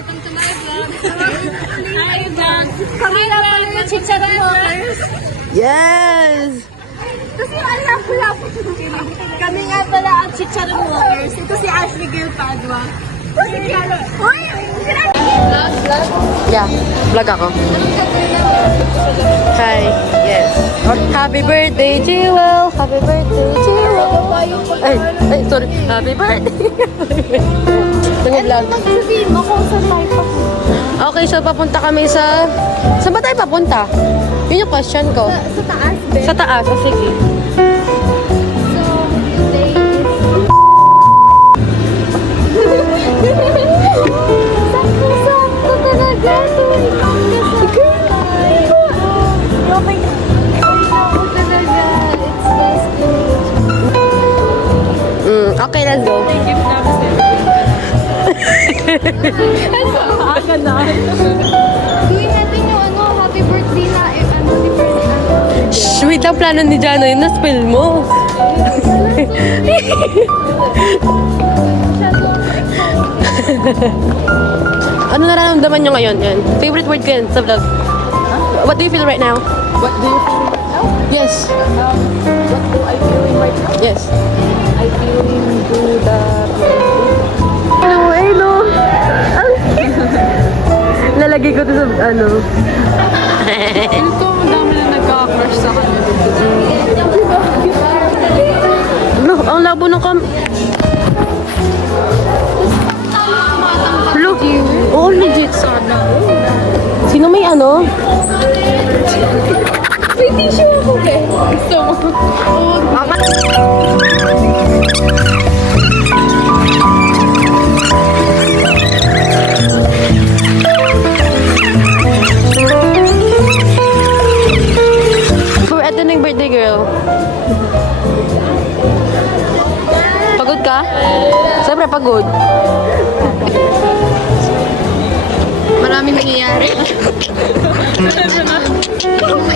welcome to my vlog. Hi vlog. Kami na pala yung chicharon walkers. Yes! Kasi alam ko lang. Kami nga pala ang chicharon walkers. Ito si Ashley Girl Padua. Uy! Vlog? Yeah, vlog ako. Hi, yes. Happy birthday, Jewel! Happy birthday, Jewel! Ay, sorry. Happy birthday! Tingnan vlog. Sabihin mo kung saan tayo papunta. Okay, so papunta kami sa... Saan ba tayo papunta? Yun yung question ko. Sa taas, Ben. Sa taas, o sige. So, today sakto talaga. Okay, let's go. Gawin natin yung happy birthday na, ni Ferdinand. Shh, wait lang, plano ni Jano yun, na-spill mo. Ano nararamdaman nyo ngayon? Yan. Favorite word ko yan sa vlog. What do you feel right now? What do you feel right now? Yes. What do I feeling right now? Yes. I feeling do the... Hello. Lalagay ko to sa ano. Ito, madami na nagka-crush sa kanya. No, ang labo ng Hello? Oo, legit. Sana. Sino may ano? May tissue ako eh. Gusto mo? For eto na yung birthday girl. Pagod ka? Siyempre pagod. Maraming nangyayari.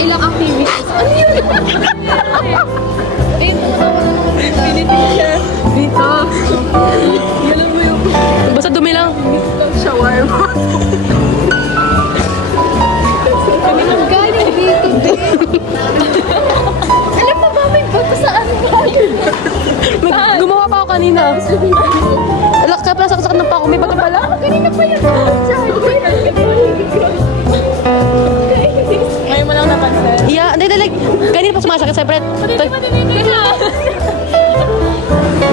Ilang activities. Ano yun? Infinity siya. Dito. Yalan mo yung Basta dumi lang. shawarma. Kami nang galing dito, Ben. Alam mo ba may bato saan galing? Gumawa pa ako kanina. Alak ka pala, saksak ng pako. May bato pala. Kanina pa yun. Ngayon mo lang napansin. Yeah, hindi, like, kanina pa sumasakit sa breath.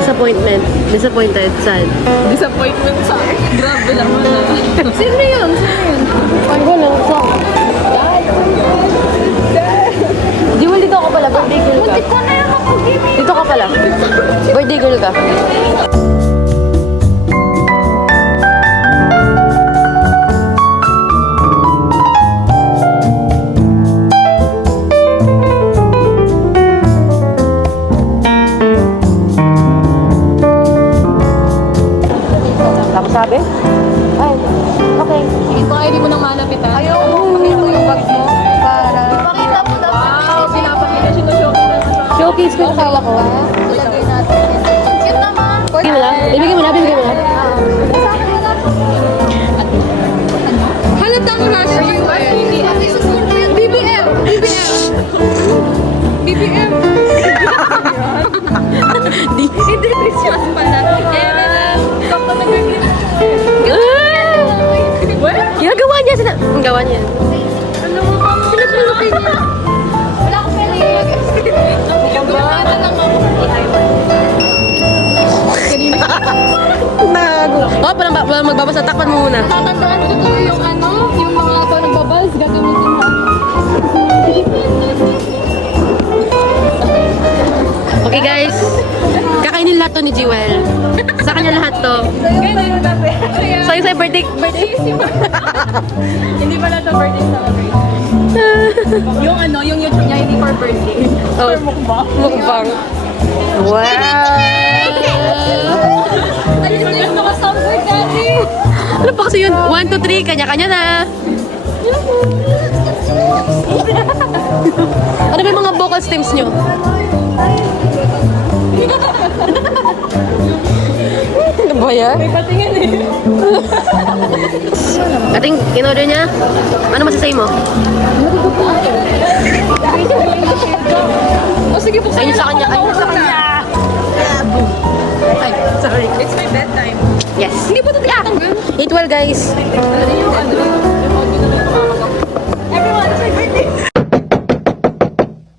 Disappointment. Disappointed. Sad. Disappointment sa akin. Grabe naman na. Sino yun? Ay, wala. So, Jewel, dito ako pala. Birthday girl ka. Buti ko na yung makugimi. Dito ka pala. Birthday girl ka. Tapos sabi? Ay, okay. Sige, baka hindi mo nang malapitan. Ayaw mo, pakita mo yung bag mo. Para... Pakita mo daw. Wow, pinapakita siya na show. Showcase ko yung kala ko. Ilagay natin. Cute naman. Ibigay mo na? Ibigay mo na? Ibigay mo na? Halatang rush you eh. BBM! BBM! BBM! Hindi Christmas pala. Kapag nag-release. Ginagawa niya. Ang gawa niya. Ano mo ba? Pinatulogin niya. Wala akong pwede ilagay. Pinatulogin lang ako. Nago. Oh, palang magbabasa. Takpan mo muna. Tatandaan ko tuloy yung yung mga nagbabals, gagamitin mo. Okay, guys. Kakainin lahat to ni Jewel. Sa kanya lahat to. So, yung sa birthday. Hindi pala ito birthday celebration. Yung YouTube niya, hindi for birthday. Oh, For mukbang. mukbang. Wow! Ayun na yung mga soundboard dati. Ano pa kasi yun? 1, 2, 3. Kanya-kanya na. Ano ba yung mga vocal stems nyo? Ano ba yan? May patingin eh. Ating in-order niya? Ano masasay mo? O sige, buksan Ayun niyo sa kanya. na. Ayun sa kanya. Ay, sorry. It's my bedtime. Yes. Hindi po ito tinatanggal. Eat well, guys. Yung audio na may kumakagat. Everyone, it's my birthday.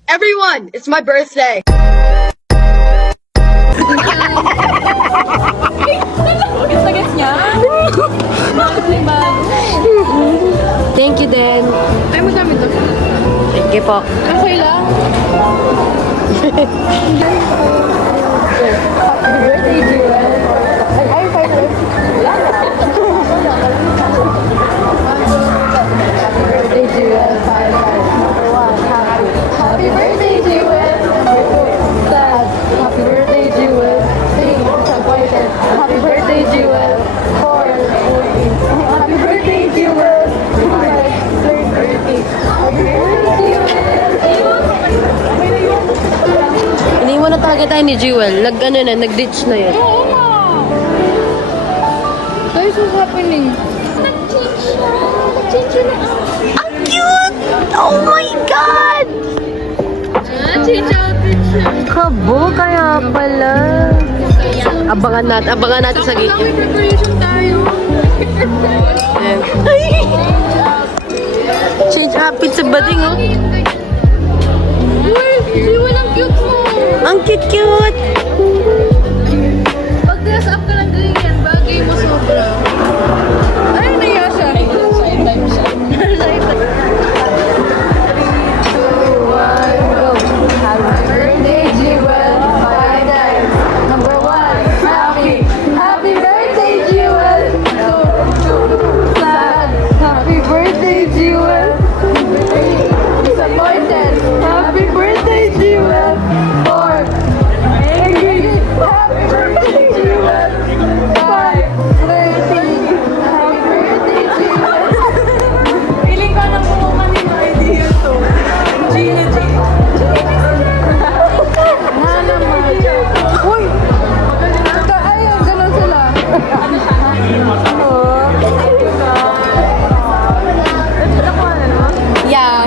Everyone, it's my birthday. Gets na gets niya. Bakit may bag? Thank you, Den. Ay, madami to. Thank you po. Okay lang. Happy birthday, Jewel. Sad. Happy birthday, Jewel. Disappointed. Happy birthday, Jewel. Happy birthday, Jewel. Happy birthday, Iniwan na talaga tayo ni Jewel. Nag-ditch na yun. Oo nga. Guys, what's happening? Ang cute! Oh my God! Kabo, kaya pala. Abangan natin sa gate. May preparation tayo. Ayan. Change outfit sa bading, oh. Uy, Jewel, ang cute mo. Ang cute-cute. Pag dress up ka ng ganyan, bagay mo sobra. Ay, naiya siya. Side time siya. Happy birthday, Jewel. Five times. Number one, happy birthday, Jewel. Sad. Happy birthday, Jewel. Disappointed. Happy birthday, Jewel. Four. Angry. Happy birthday, Jewel. Five. Flirty. Happy birthday, Jewel. Feeling ko na po kanina idea to. Gina, Gina. Uy! Ayun, ganun sila. Yeah.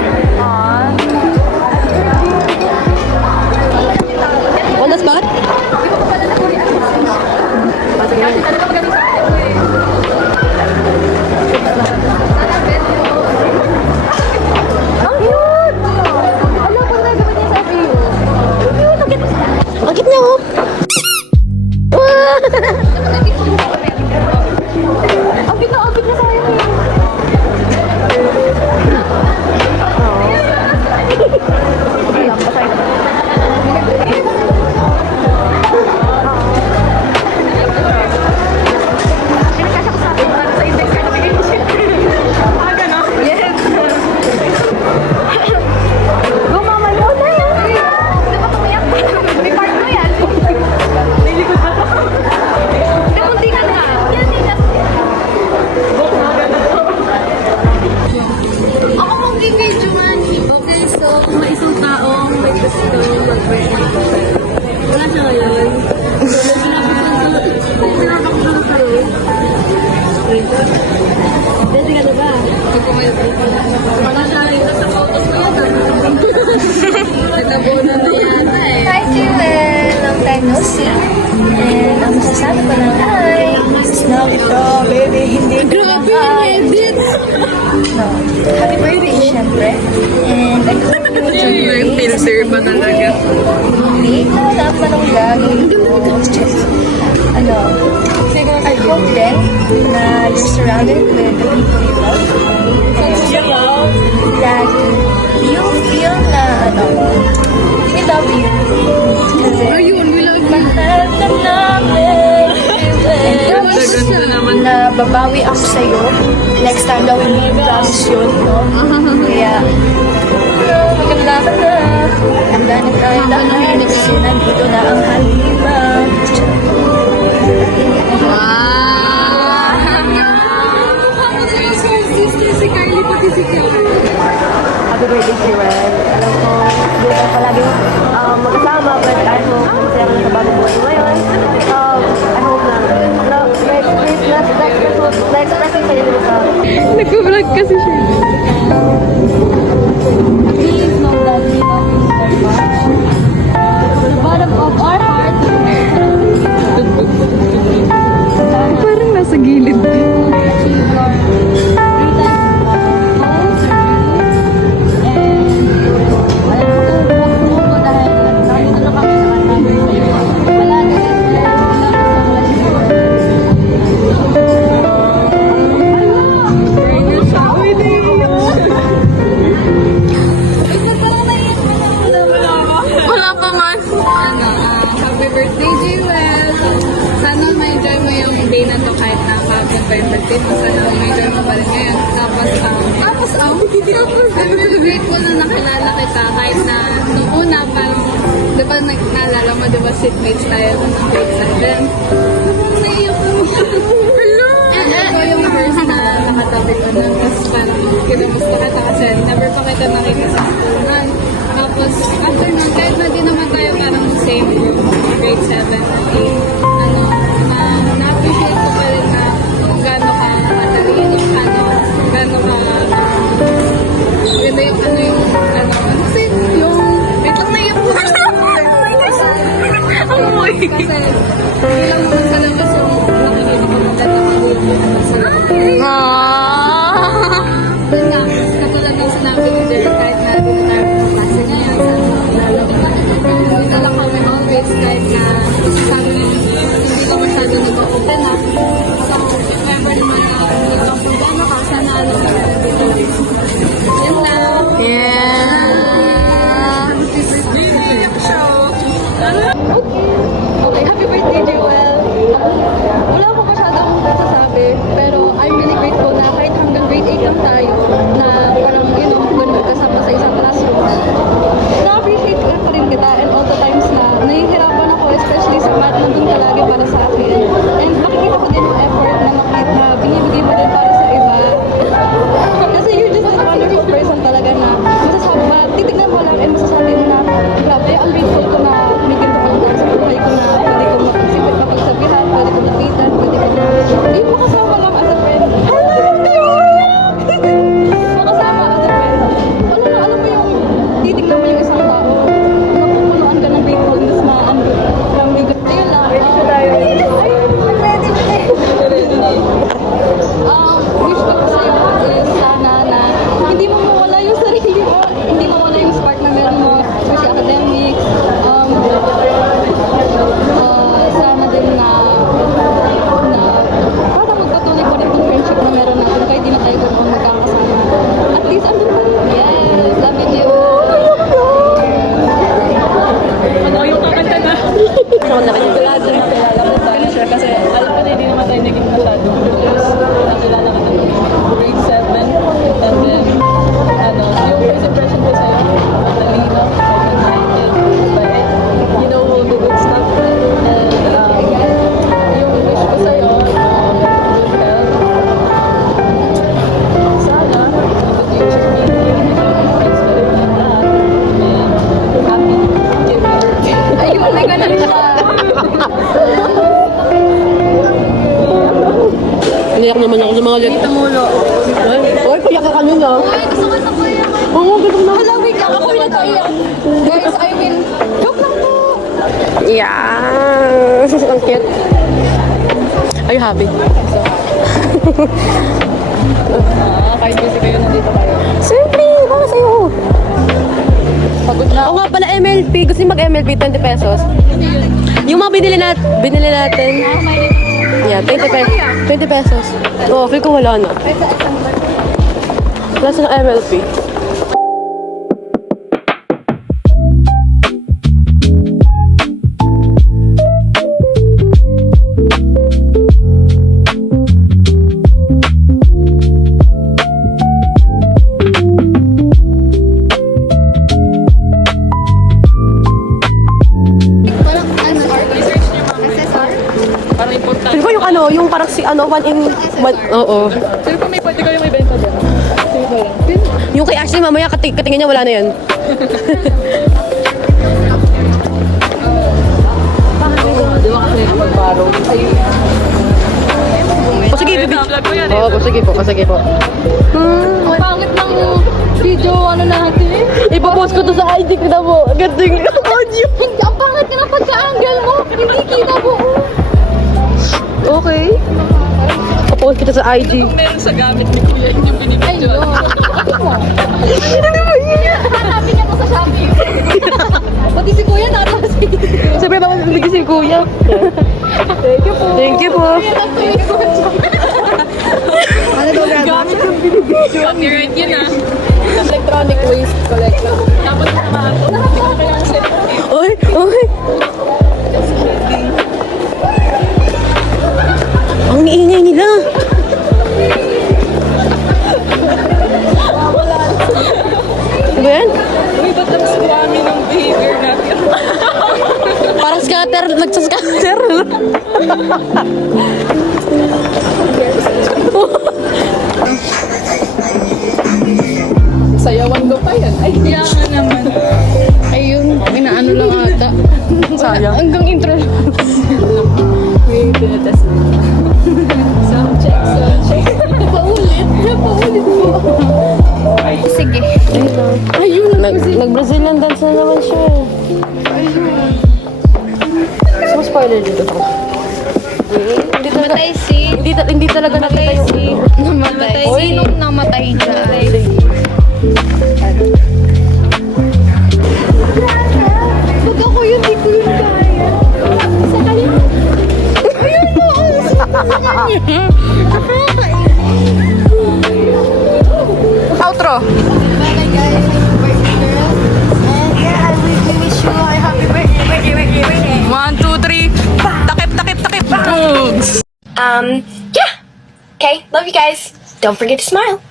On the spot? Ang cute! Ano kung nagawa niya sa view? Ang cute niya, oh! Ang cute na sa'yo, eh. Go, mama, no, na yan. Di ba tumiyak? May part mo yan. Nilikod na to. Namunti ka na. Ako mong video man. Okay, so kung may isang taong may gusto mag-birthday. Wala siya ngayon. Pinapakita ko kayo. Ready ka na ba? Wala siya rin sa photos ko yan. Nagabona na yata eh. Hi, Jewel! Long time no see. And ang masasabi ko lang ay, snow ito, baby, hindi ko na edit. No. Happy birthday, syempre. And I hope you enjoy your day. Filter pa talaga. Wait, alam pa nung lagi. Ano, I hope then na you're surrounded with the people you love. And that you feel na, we love you. Kasi, Ayun, we love you. mahal ka namin. And promise na babawi ako sa'yo. Next time daw, hindi promise yun, no? Kaya, maganda ka na. Handa na tayo lahat. Kasi nandito na ang halimaw. Si Kylie pati si Kylie. Happy birthday, Jewel. Alam ko, hindi tayo palaging magkasama, but I hope masaya ka na sa bagong buhay mo ngayon. I hope na na-express yung sarili mo sa Nag-vlog kasi siya. Please know that we love you so much. From the bottom of our heart. Parang nasa gilid. Achieve your 3 times goals or dreams. And alam mo ko dahil nandito na kami sa kanya. Wala kasi Wala pa man. Happy birthday, Jewel. Sana ma-enjoy mo yung day na to kahit napagod pa yung birthday mo. Sana ma-enjoy mo pa rin ngayon. Tapos, I'm really grateful na nakilala kita kahit na nung una parang, di ba naalala mo, di ba seatmates tayo nung grade 7? Parang naiyak ko. And ito yung first na nakatabi ko nun. Tapos parang kinamusta kita kasi never pa kita nakita sa school nun. Tapos after nun, kahit na di naman tayo parang same group, grade 7 or 8, na-appreciate ko pa rin na kung gaano ka matalino, gaano ka ganda yung kasi yung, wait lang naiyak ko. Amoy! Kasi, hindi lang naman sa labas yung nakikinig ko maganda mag-uwi sa labas. Yun nga, katulad ng sinabi ni Derek, kahit na din tayo ng klase ngayon, dinala kami always kahit na sabi niya, hindi ka masyado nag-open up. So, if ever naman na hindi ka problema ka, sana ano ka na dito lang. Yun lang. Okay, happy birthday, Jewel. Wala ko masyadong sasabi, pero I'm really grateful na kahit hanggang grade 8 lang tayo, na parang, you know, ganun kasama sa isang classroom. Na-appreciate ka pa rin kita and all the times na nahihirapan ako, especially sa math, nandun ka lagi para sa akin. And makikita ko din yung effort na binibigay mo din para sa iba. Kasi you're just a wonderful person talaga na titignan mo lang and masasabi mo na, grabe, ang grateful ko na may ganito ka lang sa buhay ko na pwede ko mapagsabihan, pwede ko lapitan, pwede ko hindi mo kasama lang as a friend. Makasama as a friend. Alam mo yung titignan mo yung isang tao, mapupunuan ka ng gratefulness na may gusto yun lang. Wish ko po sa'yo is sana na hindi mo mawala yung sarili mo, hindi mo mawala yung spark na meron mo, especially academics. Sana din na para magpatuloy pa rin yung friendship na meron natin kahit di na tayo ganoon magkakasama. At least andun pa rin. Yes, love you. Yung kakanta na. Sigurado na kilala mo tayo siya kasi alam ko na hindi naman tayo naging masyado close. Nakilala ka naman grade 7 and then yung first impression ko sa'yo, matalino, open-minded, but you know all the good stuff. And yung wish ko sa'yo, good health. Sana, in the future, friends ka rin ng lahat. And happy birthday. Ayun, may ganun siya. Iyak naman ako sa mga lit. Dito mulo. Oy, payak ka kanina. Oo, gutom na. Hala, wait lang. Ako yung nagkaiyak. Guys, I mean, joke lang to. Yeah. Ang cute. Are you happy? Kahit busy kayo, nandito kayo. Siyempre, para sa'yo. Pagod na. Oo nga pala, MLP. Gusto niyo mag-MLP, 20 pesos. Yung mga binili natin. Yeah, 20 pesos. Oo, feel ko wala na. Wala sa MLP. Feel ko yung yung parang si 1 in 1. Oo. Sir, kung may pwede kayo may benta dyan. Sige ba yan? Yung kay Ashley, mamaya katingin niya, wala na yan. Di ba kasi mag-borrow? O sige, sige, Wait, vlog mo yan eh. Oo, sige po, sige po. Ang pangit ng video, ano natin? Ipapost ko to sa ID ko na mo. Gating audio. Hindi, ang pangit ka na pagka-angle mo. Hindi kita po. Okay. Ipapost kita sa IG. Kung meron sa gamit ni Kuya, yun yung binibidyo. Hanapin niya ko sa Shopee. Pati si Kuya natasi. Sabi ba kasi si Kuya? Thank you po. Thank you po. Ano daw Gamit yung binibidyo. Copyright yun ah. Electronic waste collection. Dapat naman ito. Hindi ko kailangan sa Oy, oy. Ang iingay nila. Ano ba yan? Uy, ba't ang swami ng behavior natin? Parang scatter, nagsascatter. Sayawan ko pa yan. Ay, kaya nga naman. Ayun, inaano lang ata. Sayang. Hanggang intro. May tinatest na. Sound check, sound check. Paulit po. Sige. Ayun. Nag-Brazilian dance na naman siya. Ayun. So, spoiler dito to. Namatay si... Hindi talaga nakita yung... Namatay. Sinong namatay dyan? Pag ako yun, di ko yun kaya. Sa kanya. Ayun mo, Outro. Bye guys, I'm your birthday girl. And yeah, I wish you a happy birthday. 1, 2, 3. Takip, takip, takip. Bugs! Yeah. Okay, love you guys. Don't forget to smile.